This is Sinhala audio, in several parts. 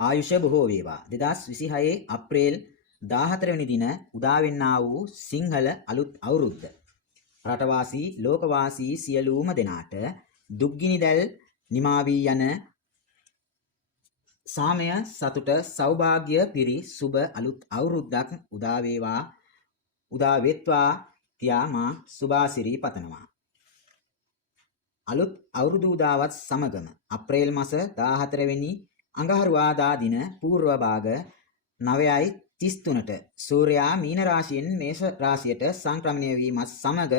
ආයුෂ බොහෝ වේවා. 2026 අප්‍රේල් 14 වෙනි දින උදා වෙන්නා වූ සිංහල අලුත් අවුරුද්ද. රටවාසී ලෝකවාසී සියලුම දෙනාට දුක්ගිනි දැල් නිමා වී යන සාමය සතුට සෞභාග්‍ය පිරි සුබ අලුත් අවුරුද්දක් උදා වෙත්වා කියා මා සුභාසිරි පතනවා. අලුත් අවුරුදු උදාවත් සමගම අප්‍රේල් මාස 14 වෙනි අඟහරුවාදා දින පූර්ව භාග 9:33ට සූර්යයා මීන රාශියෙන් මේෂ රාශියට සංක්‍රමණය වීමත් සමග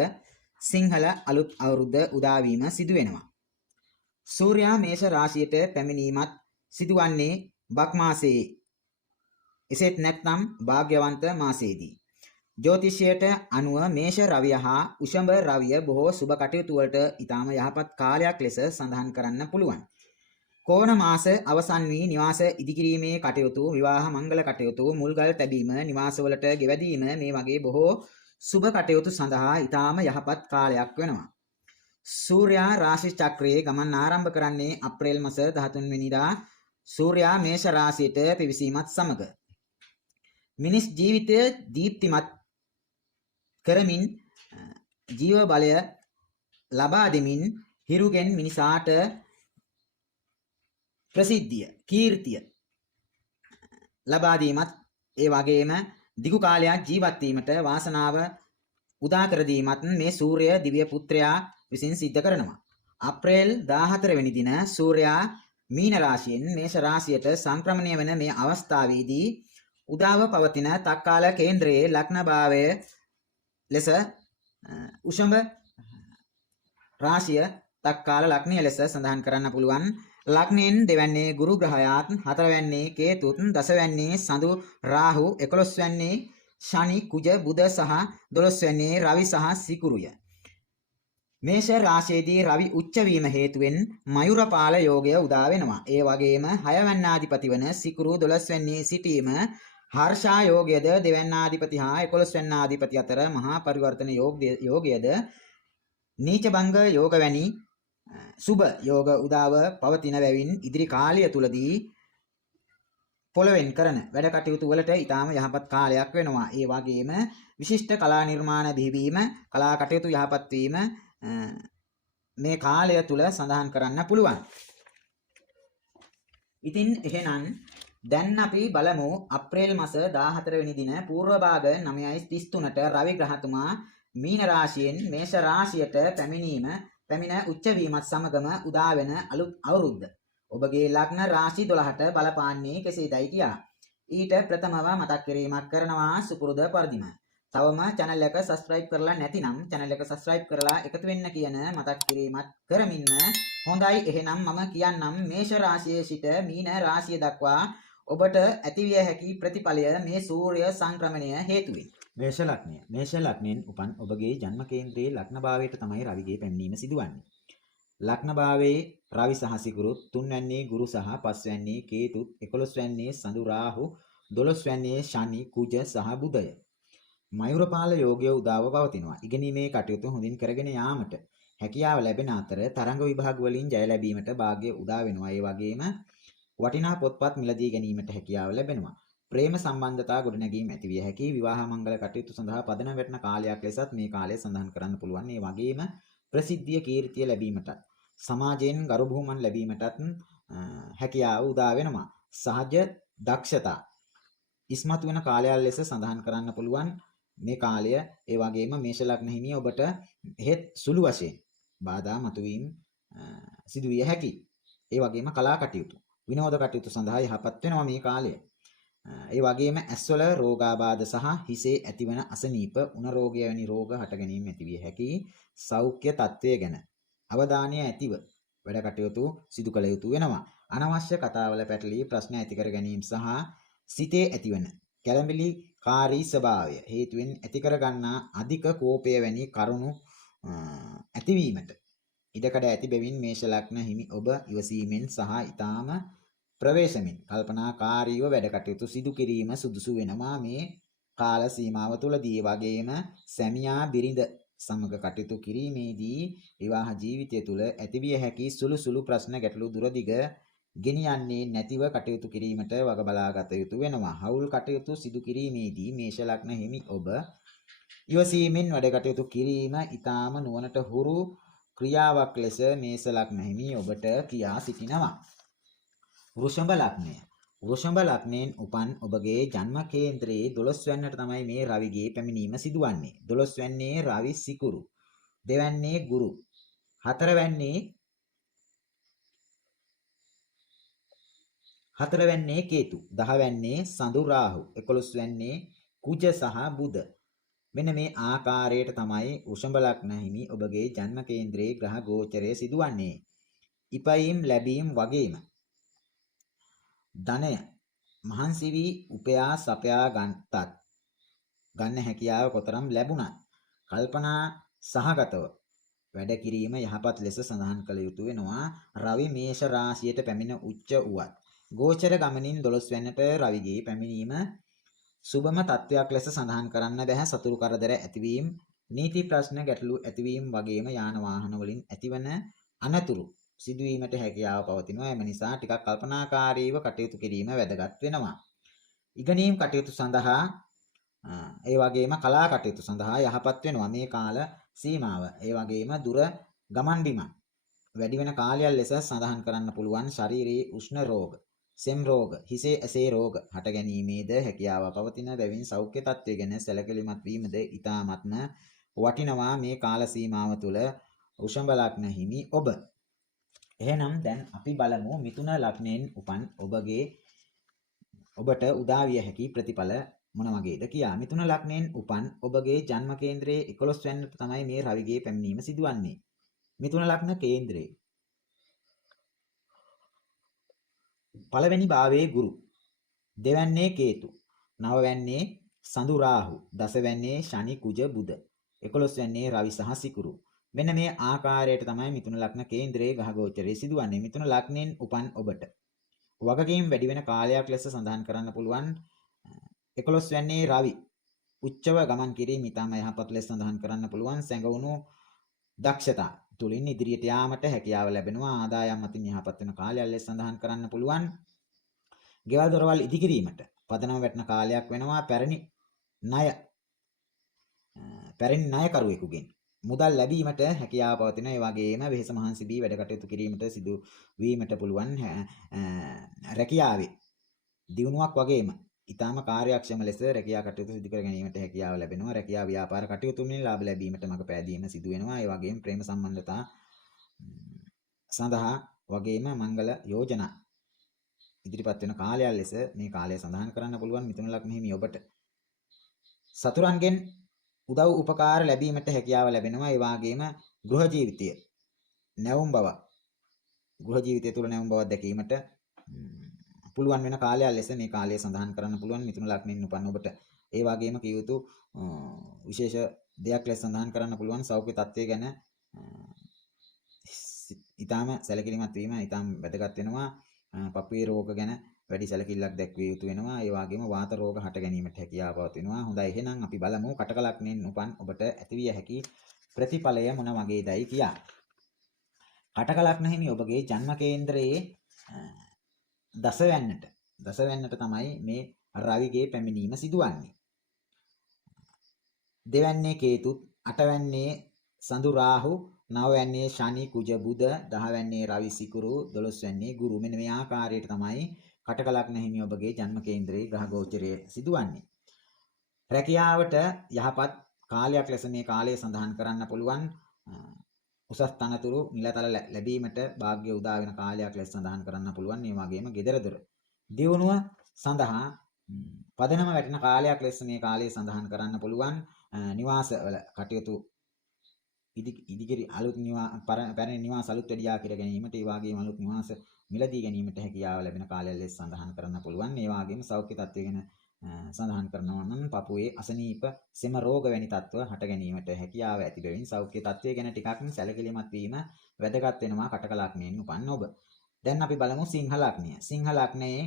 සිංහල අලුත් අවුරුද්ද උදා වීම සිදු වෙනවා. සූර්යයා මේෂ රාශියට පැමිණීමත් සිදුවන්නේ බක් මාසයේ. එසේත් නැත්නම් භාග්‍යවන්ත මාසයේදී. ජ්‍යොතිෂයට අනුව මේෂ රවිය හා උෂඹ රවිය බොහෝ සුබ කටයුතු වලට ඊටම යහපත් කාලයක් ලෙස සඳහන් කරන්න පුළුවන්. කෝණ මාස අවසන් වී නිවාස ඉදිකිරීමේ කටයුතු, විවාහ මංගල කටයුතු, මුල්ගල් තැබීම, නිවාසවලට ගෙවැදීම මේ වගේ බොහෝ සුබ කටයුතු සඳහා ඊටම යහපත් කාලයක් වෙනවා. සූර්යා රාශි චක්‍රයේ ගමන් ආරම්භ කරන්නේ අප්‍රේල් මාස 13 වෙනිදා සූර්යා මේෂ රාශියට පිවිසීමත් සමග. මිනිස් ජීවිතය දීප්තිමත් කරමින් ජීව බලය ලබා දෙමින් හිරුගෙන් මිනිසාට ප්‍රසිද්ධිය, කීර්තිය ලබා දීමත් ඒ වගේම දිගු කාලයක් ජීවත් වීමට වාසනාව උදා කර දීමත් මේ සූර්ය දිව්‍ය පුත්‍රයා විසින් සිද්ධ කරනවා. අප්‍රේල් 14 වෙනි දින සූර්යයා මීන රාශියෙන් මේෂ රාශියට සංක්‍රමණය වන මේ අවස්ථාවේදී උදාව පවතින තක්කාල කේන්ද්‍රයේ ලග්න භාවය ලෙස උෂඹ රාශිය තක්කාල ලග්නය ලෙස සඳහන් කරන්න පුළුවන්. ලග්නයෙන් දෙවැන්නේ ගුරු ග්‍රහයාත්, හතරවැන්නේ කේතුත්, දසවැන්නේ සඳු රාහු, 11 වැන්නේ ශනි කුජ බුධ සහ 12 වැන්නේ රවි සහ සිකුරුය. මේෂ රාශියේදී රවි උච්ච වීම හේතුවෙන් මයුරපාල යෝගය උදා වෙනවා. ඒ වගේම 6 වැන්නාධිපති වන සිකුරු 12 වැන්නේ සිටීම හර්ෂා යෝගයද, දෙවැන්නාධිපති හා 11 වැන්නාධිපති අතර මහා පරිවර්තන යෝගයද, නීච භංග යෝග වැනි සුබ යෝග උදාව පවතින බැවින් ඉදිරි කාලය තුලදී පොළවෙන් කරන වැඩ කටයුතු වලට ඊටාම යහපත් කාලයක් වෙනවා. ඒ වගේම විශිෂ්ට කලා නිර්මාණ බිහිවීම, කලා කටයුතු යහපත් වීම මේ කාලය තුල සඳහන් කරන්න පුළුවන්. ඉතින් එහෙනම් දැන් අපි බලමු අප්‍රේල් මාස 14 වෙනි දින පූර්ව භාග 9:33ට රවි ග්‍රහතුමා මීන රාශියෙන් මේෂ රාශියට පැමිණ උච්ච වීමත් සමගම උදා වෙන අලුත් අවුරුද්ද. ඔබගේ ලග්න රාශි 12ට බලපාන්නේ කෙසේදයි කියා ඊට ප්‍රථමව මතක් කිරීමක් කරනවා සුපුරුදු පරිදිම. තවම channel එක subscribe කරලා නැතිනම් channel එක subscribe කරලා එකතු වෙන්න කියන මතක් කිරීමක් කරමින්න හොඳයි. එහෙනම් මම කියන්නම් මේෂ රාශියේ සිට මීන රාශිය දක්වා ඔබට ඇතිවිය හැකි ප්‍රතිඵලය මේ සූර්ය සංක්‍රමණය හේතුවෙන්. මේෂ ලග්නයෙන් උපන් ඔබගේ ජන්ම කේන්ද්‍රයේ ලග්න භාවයට තමයි රවිගේ පැමිණීම සිදුවන්නේ. ලග්න භාවයේ රවි සහ සිකුරු, 3 වැන්නේ ගුරු සහ 5 වැන්නේ කේතුත්, 11 වැන්නේ සඳු රාහු, 12 වැන්නේ ශනි කුජ සහ බුධය. මයුරපාල යෝගය උදාව පවතිනවා. ඉගෙනීමේ කටයුතු හොඳින් කරගෙන යාමට හැකියාව ලැබෙන අතර තරඟ විභාග වලින් ජය ලැබීමට වාග්ය උදා වෙනවා. ඒ වගේම වටිනා පොත්පත් මිලදී ගැනීමට හැකියාව ලැබෙනවා. ප්‍රේම සම්බන්ධතා ගොඩනැගීම ඇති විය හැකි. විවාහ මංගල කටයුතු සඳහා පදනම වැටෙන කාලයක් ලෙසත් මේ කාලය සඳහන් කරන්න පුළුවන්. ඒ වගේම ප්‍රසිද්ධිය, කීර්තිය ලැබීමටත්, සමාජයෙන් ගරු බුහුමන් ලැබීමටත් හැකියාව උදා වෙනවා. සහජ දක්ෂතා ඉස්මතු වෙන කාලයක් ලෙස සඳහන් කරන්න පුළුවන් මේ කාලය. ඒ වගේම මේෂ ලග්න හිමිය ඔබට හෙත් සුළු වශයෙන් බාධා මතුවීම සිදු විය හැකි. ඒ වගේම කලා කටයුතු, විනෝද කටයුතු සඳහා යහපත් වෙනවා මේ කාලය. ඒ වගේම ඇස්වල රෝගාබාධ සහ හිසේ ඇතිවන අසනීප, උණ රෝගය වැනි රෝග හට ගැනීම ඇති විය හැකි. සෞඛ්‍ය තත්ත්වය ගැන අවධානය ඇතිව වැඩ කටයුතු සිදු කළ යුතු වෙනවා. අනවශ්‍ය කතාවල පැටලී ප්‍රශ්න ඇති කර ගැනීම සහ සිතේ ඇතිවන කැළඹිලිකාරී ස්වභාවය හේතුවෙන් ඇති කර ගන්නා අධික කෝපය වැනි කරුණු ඇතිවීමට ඉඩකඩ ඇති බැවින් මේෂ ලග්න හිමි ඔබ ඉවසීමෙන් සහ ඊටාම ප්‍රවේශමින් කල්පනාකාරීව වැඩ කටයුතු සිදු කිරීම සුදුසු වෙනවා මේ කාල සීමාව තුළදී. වගේම සැමියා බිරිඳ සමග කටයුතු කිරීමේදී විවාහ ජීවිතය තුළ ඇතිවිය හැකි සුළු සුළු ප්‍රශ්න ගැටලු දුරදිග ගෙනියන්නේ නැතිව කටයුතු කිරීමට වග බලාගත යුතු වෙනවා. හවුල් කටයුතු සිදු කිරීමේදී මේෂ ලග්න හිමි ඔබ ඉවසීමෙන් වැඩ කටයුතු කිරීම ඊටාම නුවණට හුරු ක්‍රියාවක් ලෙස මේෂ ලග්න හිමි ඔබට කියා සිටිනවා. වෘෂභ ලග්නය. වෘෂභ ලග්නයෙන් උපන් ඔබගේ ජන්ම කේන්ද්‍රයේ 12 වැන්නට තමයි මේ රවිගේ පැමිණීම සිදුවන්නේ. 12 වැන්නේ රවි සිකුරු. දෙවැන්නේ ගුරු. හතරවැන්නේ කේතු. 10 වැන්නේ සඳු රාහු. 11 වැන්නේ කුජ සහ බුධ. මෙන්න මේ ආකාරයට තමයි වෘෂභ ලග්න හිමි ඔබගේ ජන්ම කේන්ද්‍රයේ ග්‍රහ ගෝචරය සිදුවන්නේ. ඉපයීම් ලැබීම් වගේම ධනය මහන්සි වී උපයා සපයා ගන්න හැකියාව කොතරම් ලැබුණත් කල්පනා සහගතව වැඩ කිරීම යහපත් ලෙස සඳහන් කළ යුතු වෙනවා. රවි මේෂ රාශියට පැමිණ උච්ච වුවත් ගෝචර ගමනින් 12 වෙනිට රවිගේ පැමිණීම සුබම තත්වයක් ලෙස සඳහන් කරන්න බැහැ. සතුරු කරදර ඇතිවීම, නීති ප්‍රශ්න ගැටලු ඇතිවීම වගේම යාන වාහන වලින් ඇතිවන අනතුරු සිදුවීමට හැකියාව පවතිනවා. එම නිසා ටිකක් කල්පනාකාරීව කටයුතු කිරීම වැදගත් වෙනවා. ඉගෙනීම් කටයුතු සඳහා ඒ වගේම කලා කටයුතු සඳහා යහපත් වෙනවා මේ කාල සීමාව. ඒ වගේම දුර ගමන් බිමන් වැඩි වෙන කාලයක් ලෙස සඳහන් කරන්න පුළුවන්. ශාරීරික උෂ්ණ රෝග, සෙම් රෝග, හිසේ ඇසේ රෝග හට ගැනීමේද හැකියාව පවතින බැවින් සෞඛ්‍ය තත්ත්වය ගැන සැලකිලිමත් වීමද ඉතාමත්ම වටිනවා මේ කාල සීමාව තුළ වෘෂභ ලග්න හිමි ඔබ. එහෙනම් දැන් අපි බලමු මිථුන ලග්නයෙන් උපන් ඔබට උදා විය හැකි ප්‍රතිඵල මොන වගේද කියා. මිථුන ලග්නයෙන් උපන් ඔබගේ ජන්ම කේන්ද්‍රයේ 11 වෙනිට තමයි මේ රවිගේ පැමිණීම සිදුවන්නේ. මිථුන ලග්න කේන්ද්‍රයේ පළවෙනි භාවයේ ගුරු, දෙවැන්නේ කේතු, නවවැන්නේ සඳු රාහු, දසවැන්නේ ශනි කුජ බුධ, 11 වැන්නේ රවි සහ සිකුරු. මෙන්න මේ ආකාරයට තමයි මිථුන ලග්න කේන්ද්‍රයේ ග්‍රහ ගෝචරය සිදුවන්නේ. මිථුන ලග්නයෙන් උපන් ඔබට වගකීම් වැඩි වෙන කාලයක් ලෙස සඳහන් කරන්න පුළුවන්. 11 වැන්නේ රවි උච්චව ගමන් කිරීම ඊටම යහපත් ලෙස සඳහන් කරන්න පුළුවන්. සැඟවුණු දක්ෂතා තුලින් ඉදිරියට යාමට හැකියාව ලැබෙනවා. ආදායම් අතින් යහපත් වෙන කාලයක් ලෙස සඳහන් කරන්න පුළුවන්. ගෙවල් දොරවල් ඉදිකිරීමට පදනම වැටෙන කාලයක් වෙනවා. පැරණි ණයකරුවෙකුගෙන් මුදල් ලැබීමට හැකියාව පවතින. ඒ වගේම වෙහෙස මහන්සි බී වැඩ කටයුතු කිරීමට සිදු වීමට පුළුවන්. රැකියාවේ දියුණුවක් වගේම ඊටාම කාර්යක්ෂම ලෙස රැකියා කටයුතු සිදු කර ගැනීමට හැකියාව ලැබෙනවා. රැකියා ව්‍යාපාර කටයුතු වලින් ලාභ ලැබීමට මඟ පෑදීම සිදු වෙනවා. ඒ වගේම ප්‍රේම සම්බන්ධතා සඳහා වගේම මංගල යෝජනා ඉදිරිපත් වෙන කාලයක් ලෙස මේ කාලය සඳහන් කරන්න පුළුවන්. මිථුන ලග්න හිමි ඔබට සතුරන්ගෙන් උදව් උපකාර ලැබීමට හැකියාව ලැබෙනවා. ඒ වගේම ගෘහ ජීවිතය තුළ නැවුම් බවක් දැකීමට පුළුවන් වෙන කාලයක් ලෙස මේ කාලය සඳහන් කරන්න පුළුවන් මිථුන ලග්නෙන් උපන් ඔබට. ඒ වගේම කිය යුතු විශේෂ දෙයක් ලෙස සඳහන් කරන්න පුළුවන්. සෞඛ්‍ය තත්ත්වය ගැන ඊටාම සැලකිලිමත් වීම ඊටාම වැදගත් වෙනවා. පපුවේ රෝග ගැන වැඩි සැලකිල්ලක් දැක්විය යුතු වෙනවා. ඒ වගේම වාත රෝග හට ගැනීමට හැකියාව පවතිනවා. හොඳයි, එහෙනම් අපි බලමු කටක ලග්නෙන් උපන් ඔබට ඇතිවිය හැකි ප්‍රතිඵලය මොන වගේදයි කියා. කටක ලග්න හිමි ඔබගේ ජන්ම කේන්ද්‍රයේ දසවැන්නට තමයි මේ රවිගේ පැමිණීම සිදුවන්නේ. දෙවැන්නේ කේතු, අටවැන්නේ සඳු රාහු, නවවැන්නේ ශනි කුජ බුධ, 10 වැන්නේ රවි සිකුරු, 12 වැන්නේ ගුරු. මෙන්න මේ ආකාරයට තමයි කටක ලග්න හිමි ඔබගේ ජන්ම කේන්ද්‍රයේ ග්‍රහ ගෝචරය සිදුවන්නේ. රැකියාවට යහපත් කාලයක් ලෙස මේ කාලය සඳහන් කරන්න පුළුවන්. උසස් තනතුරු නිලතල ලැබීමට වාග්ය උදා වෙන කාලයක් ලෙස සඳහන් කරන්න පුළුවන්. මේ වගේම gedara dora දියුණුව සඳහා පදනම වැටෙන කාලයක් ලෙස මේ කාලය සඳහන් කරන්න පුළුවන්. නිවාස වල කටයුතු ඉදිකිරි පැරණි නිවාස අලුත් වැඩියා කර ගැනීමට, ඒ වගේම අලුත් නිවාස මිලදී ගැනීමට හැකියාව ලැබෙන කාලයක් ලෙස සඳහන් කරන්න පුළුවන්. ඒ වගේම සෞඛ්‍ය තත්ත්වය ගැන සඳහන් කරනවා නම් පපුවේ අසනීප, සෙම රෝග වැනි තත්ත්ව හට ගැනීමට හැකියාව ඇති බැවින් සෞඛ්‍ය තත්ත්වය ගැන ටිකක් සැලකිලිමත් වීම වැදගත් වෙනවා කටක ලග්නයෙන් උපන් ඔබ. දැන් අපි බලමු සිංහ ලග්නය. සිංහ ලග්නයේ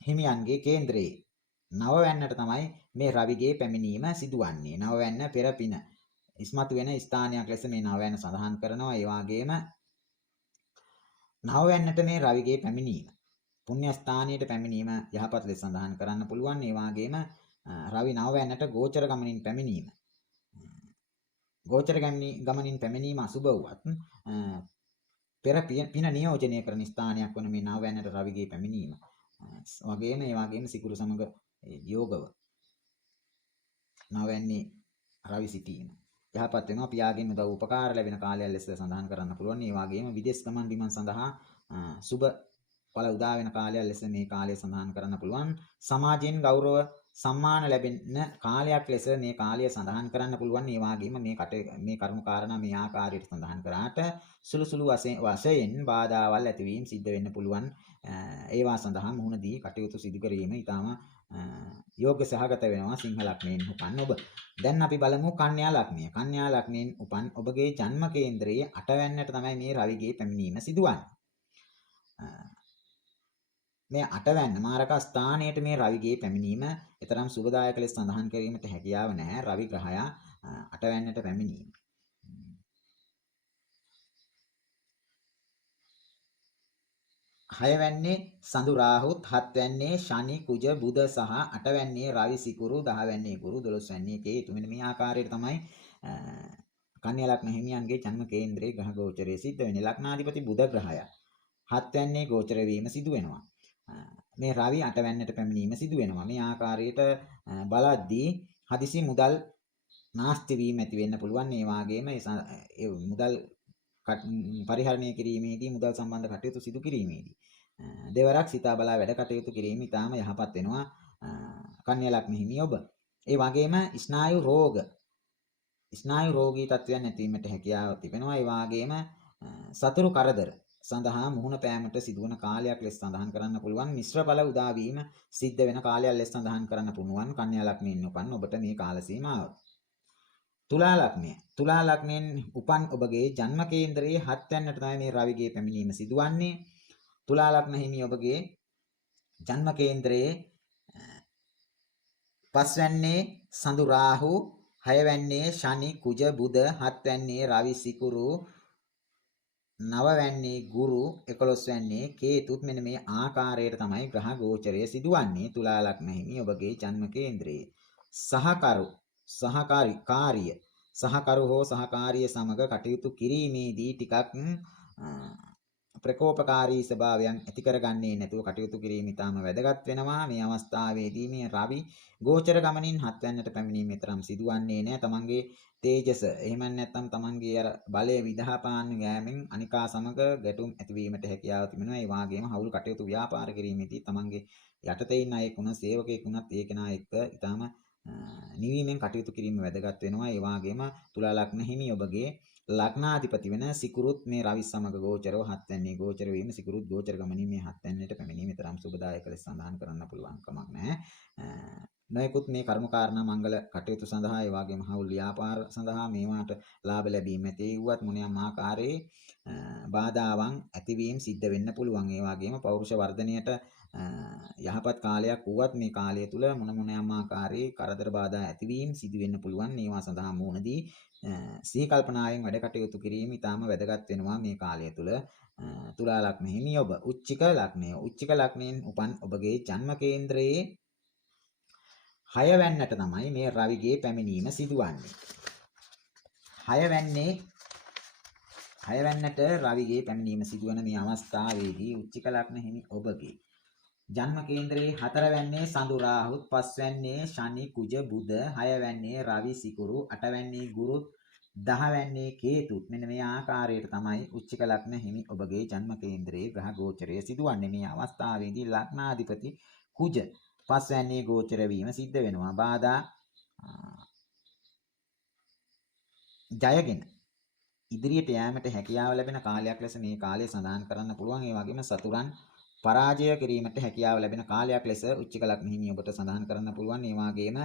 හිමියන්ගේ කේන්ද්‍රයේ නවවැන්නට තමයි මේ රවිගේ පැමිණීම සිදුවන්නේ. නවවැන්න පෙරපින ඉස්මතු වෙන ස්ථානයක් ලෙස මේ නවවැන්න සඳහන් කරනවා. ඒ වගේම නවවැන්නට මේ රවිගේ පැමිණීම පුණ්‍ය ස්ථානයට පැමිණීම යහපත් ලෙස සඳහන් කරන්න පුළුවන්. ඒ වගේම රවි නවවැන්නට ගෝචර ගමනින් පැමිණීම ගෝචර ගමනින් පැමිණීම අසුබ වුවත් පෙර පින නියෝජනය කරන ස්ථානයක් වන මේ නවවැන්නට රවිගේ පැමිණීම වගේම ඒ වගේම සිකුරු සමග යෝගව නවවැන්නේ රවි සිටීම යහපත් වෙනවා. පියාගෙන් උදව් උපකාර ලැබෙන කාලයක් ලෙස සඳහන් කරන්න පුළුවන්. ඒ වගේම විදේශ ගමන් බිමන් සඳහා සුබ ඵල උදා වෙන කාලයක් ලෙස මේ කාලය සඳහන් කරන්න පුළුවන්. සමාජයෙන් ගෞරව සම්මාන ලැබෙන කාලයක් ලෙස මේ කාලය සඳහන් කරන්න පුළුවන්. ඒ වගේම මේ කරුණු කාරණා මේ ආකාරයට සඳහන් කරාට සුළු සුළු වශයෙන් බාධාවල් ඇතිවීම සිද්ධ වෙන්න පුළුවන්. ඒවා සඳහා මුහුණ දී කටයුතු සිදු කිරීම ඊටම යෝග්‍ය සහගත වෙනවා සිංහ ලග්නයෙන් උපන් ඔබ. දැන් අපි බලමු කන්‍යා ලග්නය. කන්‍යා ලග්නයෙන් උපන් ඔබගේ ජන්ම කේන්ද්‍රයේ 8 වැන්නට තමයි මේ රවිගේ පැමිණීම සිදුවන්නේ. මේ 8 වැන්න මාරක ස්ථානයට මේ රවිගේ පැමිණීම ඊතරම් සුබදායක ලෙස සඳහන් කිරීමට හැකියාව නැහැ. රවි ග්‍රහයා 8 වැන්නට පැමිණීම. 6 වැන්නේ සඳු රාහුත්, 7 වැන්නේ ශනි කුජ බුධ සහ 8 වැන්නේ රවි සිකුරු, 10 වැන්නේ ගුරු, 12 වැන්නේ කේතු. මෙන්න මේ ආකාරයට තමයි කන්‍යා ලග්න හිමියන්ගේ ජන්ම කේන්ද්‍රයේ ග්‍රහ ගෝචරයේ සිද්ධ වෙන්නේ. ලග්නාධිපති බුධ ග්‍රහය 7 වැන්නේ ගෝචර වීම සිදු වෙනවා. මේ රවි 8 වැන්නට පැමිණීම සිදු වෙනවා. මේ ආකාරයට බලද්දී හදිසි මුදල් නාස්ති වීම ඇති වෙන්න පුළුවන්. ඒ වගේම ඒ මුදල් පරිහරණය කිරීමේදී මුදල් සම්බන්ධ කටයුතු සිදු කිරීමේදී දෙවරක් සිතා බලා වැඩ කටයුතු කිරීම ඉතාම යහපත් වෙනවා කන්‍යා ලග්න හිමි ඔබ. ඒ වගේම ස්නායු රෝගී තත්ත්වයන් නැතිවීමට හැකියාව තිබෙනවා. ඒ වගේම සතුරු කරදර සඳහා මුහුණ පෑමට සිදුවන කාලයක් ලෙස සඳහන් කරන්න පුළුවන්. මිශ්‍ර බල උදා වීම සිද්ධ වෙන කාලයක් ලෙස සඳහන් කරන්න පුළුවන් කන්‍යා ලග්නයෙන් උපන් ඔබට මේ කාල සීමාව. තුලා ලග්නය. තුලා ලග්නයෙන් උපන් ඔබගේ ජන්ම කේන්ද්‍රයේ 7 වැන්නට තමයි මේ රවිගේ පැමිණීම සිදුවන්නේ. තුලා ලග්න හිමි ඔබගේ ජන්ම කේන්ද්‍රයේ 5 වැන්නේ සඳු රාහු, 6 වැන්නේ ශනි කුජ බුධ, 7 වැන්නේ රවි සිකුරු, 9 වැන්නේ ගුරු, 11 වැන්නේ කේතුත්. මෙන්න මේ ආකාරයට තමයි ග්‍රහ ගෝචරය සිදුවන්නේ තුලා ලග්න හිමි ඔබගේ ජන්ම කේන්ද්‍රයේ. සහකරු හෝ සහකාරිය සමග කටයුතු කිරීමේදී ටිකක් ප්‍රකෝපකාරී ස්වභාවයන් ඇති කරගන්නේ නැතුව කටයුතු කිරීම ඉතාම වැදගත් වෙනවා. මේ අවස්ථාවේදී මේ රවි ගෝචර ගමනින් 7 වැන්නට පැමිණීම තරම් සිදුවන්නේ නැහැ. තමන්ගේ තේජස එහෙම නැත්නම් තමන්ගේ අර බලය විදහාපාන්න ගෑමෙන් අනිකා සමග ගැටුම් ඇතිවීමට හැකියාව තිබෙනවා. ඒ වගේම හවුල් කටයුතු ව්‍යාපාර කිරීමේදී තමන්ගේ යටතේ ඉන්න අයෙක් වුණත් සේවකයෙක් වුණත් ඒ කෙනා එක්ක ඉතාම නිවීමෙන් කටයුතු කිරීම වැදගත් වෙනවා. ඒ වගේම තුලා ලග්න හිමි ඔබගේ ලග්නාධිපති වෙන සිකුරුත් මේ රවි සමග ගෝචරව 7 වැන්නේ ගෝචර වීම සිකුරුත් ගෝචර ගමනින් මේ 7 වැන්නට පැමිණීම තරම් සුබදායක ලෙස සඳහන් කරන්න පුළුවන් කමක් නැහැ. නොයෙකුත් මේ කර්ම කාරණා මංගල කටයුතු සඳහා ඒ වගේම හවුල් ව්‍යාපාර සඳහා මේවාට ලාභ ලැබීම ඇති වුවත් මොනියම් ආකාරයේ බාධාවන් ඇතිවීම සිද්ධ වෙන්න පුළුවන්. ඒ වගේම පෞරුෂ වර්ධනයට යහපත් කාලයක් වුවත් මේ කාලය තුල මොනම ආකාරයේ කරදර බාධා ඇතිවීම සිදු වෙන්න පුළුවන්. ඒවා සඳහා මුහුණදී සිහි කල්පනාවෙන් වැඩ කටයුතු කිරීම ඉතාම වැදගත් වෙනවා මේ කාලය තුල. තුලා ලග්න හිමි ඔබ උච්චික ලග්නය. උච්චික ලග්නයෙන් උපන් ඔබගේ ජන්ම කේන්ද්‍රයේ 6 වැන්නට තමයි මේ රවිගේ පැමිණීම සිදුවන්නේ. 6 වැන්නට රවිගේ පැමිණීම සිදුවන මේ අවස්ථාවේදී උච්චික ලග්න හිමි ඔබගේ ජන්ම කේන්ද්‍රයේ 4 වැන්නේ සඳු රාහුත්, 5 වැන්නේ ශනි කුජ බුධ, 6 වැන්නේ රවි සිකුරු, 8 වැන්නේ ගුරුත්, 10 වැන්නේ කේතුත්. මෙන්න මේ ආකාරයට තමයි උච්චික ලග්න හිමි ඔබගේ ජන්ම කේන්ද්‍රයේ ග්‍රහ ගෝචරය සිදුවන්නේ. මේ අවස්ථාවේදී ලග්නාධිපති කුජ 5 වැන්නේ ගෝචර වීම සිද්ධ වෙනවා. බාධා ජයගෙන ඉදිරියට යෑමට හැකියාව ලැබෙන කාලයක් ලෙස මේ කාලය සඳහන් කරන්න පුළුවන්. ඒ වගේම සතුරන් පරාජය කිරීමට හැකියාව ලැබෙන කාලයක් ලෙස උච්චික ලග්න හිමි ඔබට සඳහන් කරන්න පුළුවන්. ඒ වගේම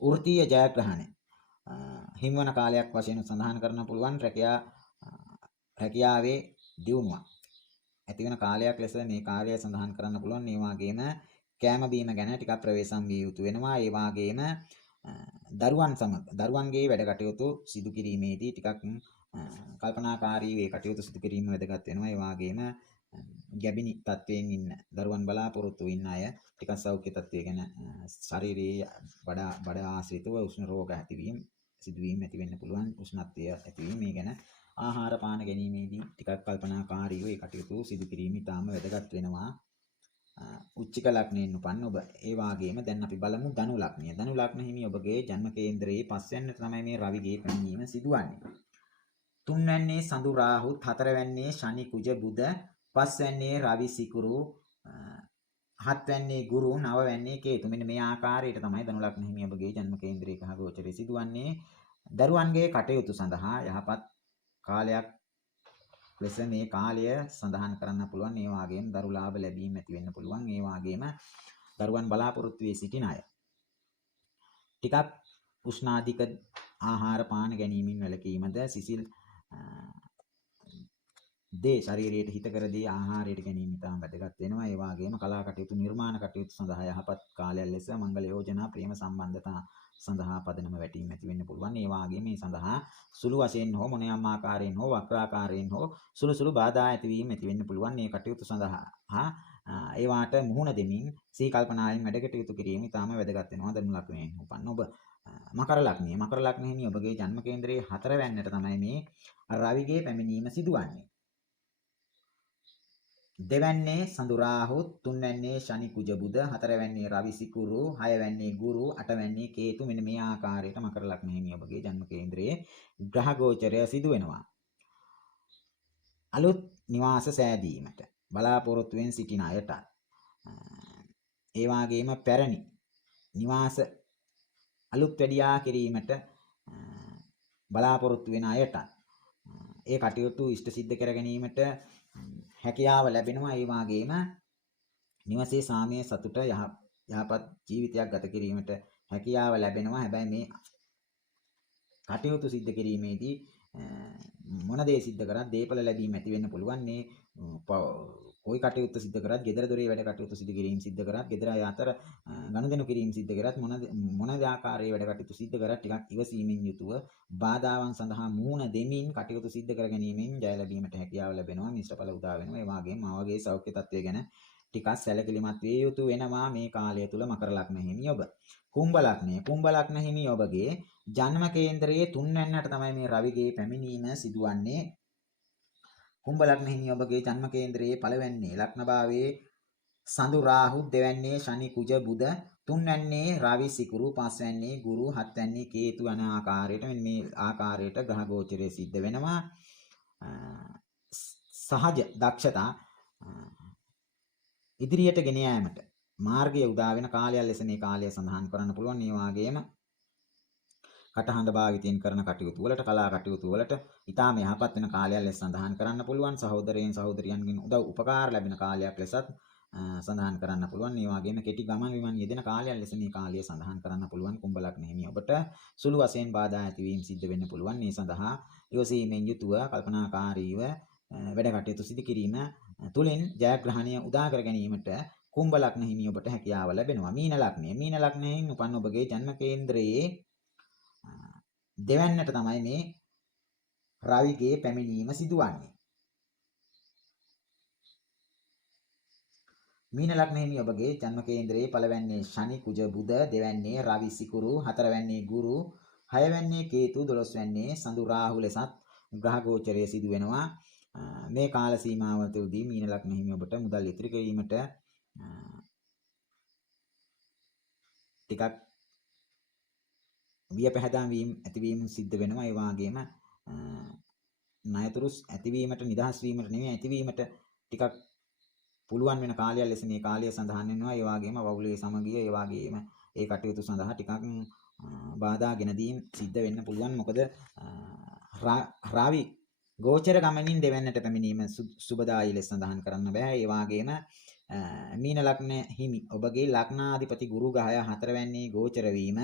වෘත්තීය ජයග්‍රහණය හිමිවන කාලයක් වශයෙන් සඳහන් කරන්න පුළුවන්. රැකියාවේ දියුණුවක් ඇති වෙන කාලයක් ලෙස මේ කාර්යය සඳහන් කරන්න පුළුවන්. ඒ වගේම කෑම බීම ගැන ටිකක් ප්‍රවේශම් විය යුතු වෙනවා. ඒ වගේම දරුවන්ගේ වැඩ කටයුතු සිදු කිරීමේදී ටිකක් කල්පනාකාරී වේ කටයුතු සිදු කිරීම වැදගත් වෙනවා. ඒ වගේම ගැබිනි තත්වයෙන් ඉන්න දරුවන් බලාපොරොත්තු වෙන්න අය ටිකක් සෞඛ්‍ය තත්ත්වය ගැන ශරීරයේ බඩ ආශ්‍රිතව උෂ්ණ රෝග ඇතිවීම සිදුවීම ඇති වෙන්න පුළුවන්. උෂ්ණත්වය ඇතිවීම මේ ගැන ආහාර පාන ගැනීමේදී ටිකක් කල්පනාකාරීව ඒ කටයුතු සිදු කිරීම ඉතාම වැදගත් වෙනවා. උච්චික ලග්නයෙන් උපන්න ඔබ ඒ වගේම දැන් අපි බලමු ධනු ලග්නය. ධනු ලග්න හිමි ඔබගේ ජන්ම කේන්ද්‍රයේ පස්වැන්නට තමයි මේ රවිගේ පැමිණීම සිදුවන්නේ. තුන්වැන්නේ සඳු රාහු, හතරවැන්නේ ශනි කුජ බුධ, පස්වැන්නේ රවි සිකුරු, හත්වැන්නේ ගුරු, නවවැන්නේ කේතු. මෙන්න මේ ආකාරයට තමයි ධනු ලග්න හිමි ඔබගේ ජන්ම කේන්ද්‍රයේ ග්‍රහ ගෝචරය සිදුවන්නේ. දරුවන්ගේ කටයුතු සඳහා යහපත් කාලයක් ලෙස මේ කාලය සඳහන් කරන්න පුළුවන්. ඒ වගේම දරු ලාභ ලැබීම ඇති වෙන්න පුළුවන්. ඒ වගේම දරුවන් බලාපොරොත්තු වී සිටින අය ටිකක් උෂ්ණාධික ආහාර පාන ගැනීමෙන් වැළකීමද, සිසිල් දේ ශරීරයට හිතකර දේ ආහාරයට ගැනීම ඉතාම වැදගත් වෙනවා. ඒ වගේම කලා කටයුතු, නිර්මාණ කටයුතු සඳහා යහපත් කාලයක් ලෙස මංගල යෝජනා, ප්‍රේම සම්බන්ධතා සඳහා පදනම වැටීම ඇති වෙන්න පුළුවන්. ඒ වගේම මේ සඳහා සුළු වශයෙන් හෝ මොනියම් ආකාරයෙන් හෝ වක්‍රාකාරයෙන් හෝ සුළු බාධා ඇතිවීම ඇති වෙන්න පුළුවන්. මේ කටයුතු සඳහා ඒවාට මුහුණ දෙමින් සී කල්පනාවෙන් වැඩ කටයුතු කිරීම ඉතාම වැදගත් වෙනවා. ධනු ලග්නයෙන් උපන්න ඔබ මකර ලග්නය. මකර ලග්න හිමි ඔබගේ ජන්ම කේන්ද්‍රයේ හතරවැන්නට තමයි මේ රවිගේ පැමිණීම සිදුවන්නේ. දෙවැන්නේ සඳු රාහු, තුන්වැන්නේ ශනි කුජ බුධ, හතරවැන්නේ රවි සිකුරු, හයවැන්නේ ගුරු, අටවැන්නේ කේතු. මෙන්න මේ ආකාරයට මකර ලග්න හිමි ඔබගේ ජන්ම කේන්ද්‍රයේ ග්‍රහ ගෝචරය සිදු වෙනවා. අලුත් නිවාස සෑදීමට බලාපොරොත්තුෙන් සිටින අයට, ඒ වගේම පැරණි නිවාස අලුත් වැඩියා කිරීමට බලාපොරොත්තු වෙන අයට ඒ කටයුතු ඉෂ්ට සිද්ධ කර ගැනීමට හැකියාව ලැබෙනවා. ඒ වගේම නිවසේ සාමය සතුට යහපත් ජීවිතයක් ගත කිරීමට හැකියාව ලැබෙනවා. හැබැයි මේ කටයුතු සිද්ධ කිරීමේදී මොන දේ සිද්ධ කරත් දේපල ලැබීම ඇති වෙන්න පුළුවන්. මේ කොයි කටයුත්ත සිද්ධ කරත්, ගෙදර දොරේ වැඩ කටයුතු සිදු කිරීම සිද්ධ කරත්, ගෙදර අය අතර ගනුදෙනු කිරීම සිද්ධ කරත්, මොන ආකාරයේ වැඩ කටයුතු සිද්ධ කරත් ටිකක් ඉවසීමෙන් යුතුව බාධාවන් සඳහා මුහුණ දෙමින් කටයුතු සිද්ධ කර ගැනීමෙන් ජය ලැබීමට හැකියාව ලැබෙනවා. මිශ්‍රඵල උදා වෙනවා. ඒ වගේම මාගේ සෞඛ්‍ය තත්ත්වය ගැන ටිකක් සැලකිලිමත් විය යුතු වෙනවා මේ කාලය තුල මකර ලග්න හිමි ඔබ. කුම්භ ලග්නය. කුම්භ ලග්න හිමි ඔබගේ ජන්ම කේන්ද්‍රයේ තුන්වැන්නට තමයි මේ රවිගේ පැමිණීම සිදුවන්නේ. කුම්භ ලග්න හිමි ඔබගේ ජන්ම කේන්ද්‍රයේ පළවැන්නේ ලග්න භාවයේ සඳු රාහු, දෙවැන්නේ ශනි කුජ බුධ, තුන්වැන්නේ රවි සිකුරු, පස්වැන්නේ ගුරු, හත්වැන්නේ කේතු යන ආකාරයට මෙන්න මේ ආකාරයට ග්‍රහ ගෝචරය සිද්ධ වෙනවා. සහජ දක්ෂතා ඉදිරියට ගෙන යාමට මාර්ගය උදා වෙන කාලයක් ලෙස මේ කාලය සඳහන් කරන්න පුළුවන්. ඒ වගේම කටහඬ භාවිතයෙන් කරන කටයුතු වලට, කලා කටයුතු වලට ඊටාම යහපත් වෙන කාලයක් ලෙස සඳහන් කරන්න පුළුවන්. සහෝදරයන් සහෝදරියන්ගෙන් උදව් උපකාර ලැබෙන කාලයක් ලෙසත් සඳහන් කරන්න පුළුවන්. ඒ වගේම කෙටි ගමන් විමන් යෙදෙන කාලයක් ලෙස මේ කාලය සඳහන් කරන්න පුළුවන්. කුම්භ ලග්න හිමි ඔබට සුළු වශයෙන් බාධා ඇතිවීම සිද්ධ වෙන්න පුළුවන්. මේ සඳහා යොසීමෙන් යුතුව කල්පනාකාරීව වැඩ කටයුතු සිදු කිරීම තුළින් ජයග්‍රහණය උදා කර ගැනීමට කුම්භ ලග්න හිමි ඔබට හැකියාව ලැබෙනවා. මීන ලග්නය. මීන ලග්නයෙන් උපන් ඔබගේ ජන්ම කේන්ද්‍රයේ දෙවැන්නට තමයි මේ රවිගේ පැමිණීම සිදුවන්නේ. මීන ලග්න හිමි ඔබගේ ජන්ම කේන්ද්‍රයේ පළවැන්නේ ශනි කුජ බුධ, දෙවැන්නේ රවි සිකුරු, හතරවැන්නේ ගුරු, හයවැන්නේ කේතු, 12වැන්නේ සඳු රාහු ලෙසත් ග්‍රහ ගෝචරය සිදු වෙනවා. මේ කාල සීමාව තුළදී මීන ලග්න හිමි ඔබට මුදල් ඉතිරි කිරීමට ටිකක් වියපැහැදාම් වීම ඇතිවීම සිද්ධ වෙනවා. ඒ වගේම ණයතුරුස් ඇතිවීමට, නිදහස් වීමට නෙමෙයි ඇතිවීමට ටිකක් පුළුවන් වෙන කාලයක් ලෙස මේ කාලය සඳහන් වෙනවා. ඒ වගේම පවුලේ සමගිය, ඒ වගේම ඒ කටයුතු සඳහා ටිකක් බාධා ගෙන දීම් සිද්ධ වෙන්න පුළුවන්. මොකද රාවි ගෝචර ගමනින් දෙවැන්නට පැමිණීම සුබදායි ලෙස සඳහන් කරන්න බෑ. ඒ වගේම මීන ලග්න හිමි ඔබගේ ලග්නාධිපති ගුරු ග්‍රහය හතරවැන්නේ ගෝචර වීම,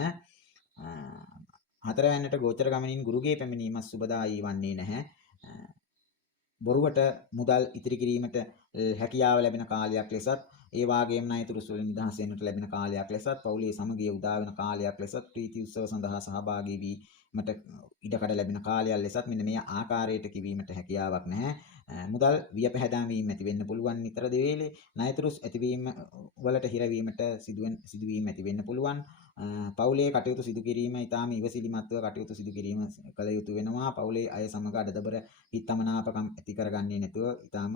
හතරවැන්නට ගෝචර ගමනින් ගුරුගේ පැමිණීම සුබදායි වන්නේ නැහැ. බොරුවට මුදල් ඉතිරි කිරීමට හැකියාව ලැබෙන කාලයක් ලෙසත් ඒ වාගේම ණයතුරුස් වලින් නිදහස් වෙන්නට ලැබෙන කාලයක් ලෙසත් පවුලේ සමගිය උදා වෙන කාලයක් ලෙසත් ප්‍රීති උත්සව සඳහා සහභාගී වීමට ඉඩකඩ ලැබෙන කාලයක් ලෙසත් මෙන්න මේ ආකාරයට කිවීමට හැකියාවක් නැහැ. මුදල් වියපැහැදාම් වීම ඇති වෙන්න පුළුවන් නිතර දෙවේලේ ණයතුරුස් ඇතිවීම වලට හිරවීමට සිදුවීම ඇති වෙන්න පුළුවන්. පවුලේ කටයුතු සිදු කිරීම ඊටාම ඉවසිලිමත්ව කටයුතු සිදු කිරීම කළ යුතු වෙනවා. පවුලේ අය සමග අඩදබර හිතමනාපකම් ඇති කරගන්නේ නැතුව ඊටාම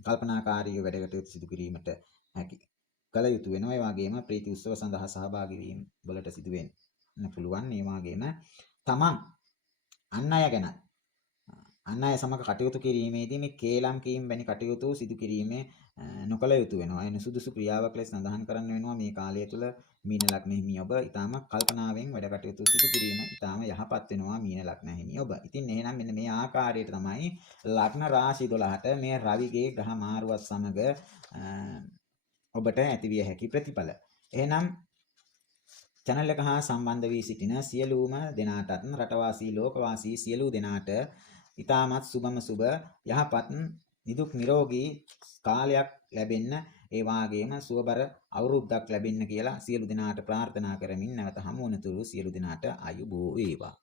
කල්පනාකාරීව වැඩ කටයුතු සිදු කිරීමට හැකි කළ යුතු වෙනවා. ඒ වගේම ප්‍රීති උත්සව සඳහා සහභාගී වීම වලට සිදු වෙන්න පුළුවන්. ඒ වගේම තමන් අන් අය ගැන අන් අය සමග කටයුතු කිරීමේදී මේ කේලම් කීම් වැනි කටයුතු සිදු කිරීමේ නොකළ යුතු වෙනවා. ඒ නුසුදුසු ක්‍රියාවක් ලෙස සඳහන් කරන්න වෙනවා. මේ කාලය තුළ මීන ලග්න හිමි ඔබ ඊටාම කල්පනාවෙන් වැඩ කටයුතු සිදු කිරීම ඊටාම යහපත් වෙනවා මීන ලග්න හිමි ඔබ. ඉතින් එහෙනම් මෙන්න මේ ආකාරයට තමයි ලග්න රාශි 12ට මේ රවිගේ ග්‍රහ මාරුවත් සමග ඔබට ඇතිවිය හැකි ප්‍රතිඵල. එහෙනම් channel එක හා සම්බන්ධ වී සිටින සියලුම දෙනාටත් රටවාසී ලෝකවාසී සියලු දෙනාට ඊටමත් සුබම සුබ යහපත් නිදුක් නිරෝගී කාලයක් ලැබෙන්න ඒ වාගේම සුවබර අවුරුද්දක් ලැබෙන්න කියලා සියලු දෙනාට ප්‍රාර්ථනා කරමින් නැවත හමු වන තුරු සියලු දෙනාට ආයුබෝ වේවා.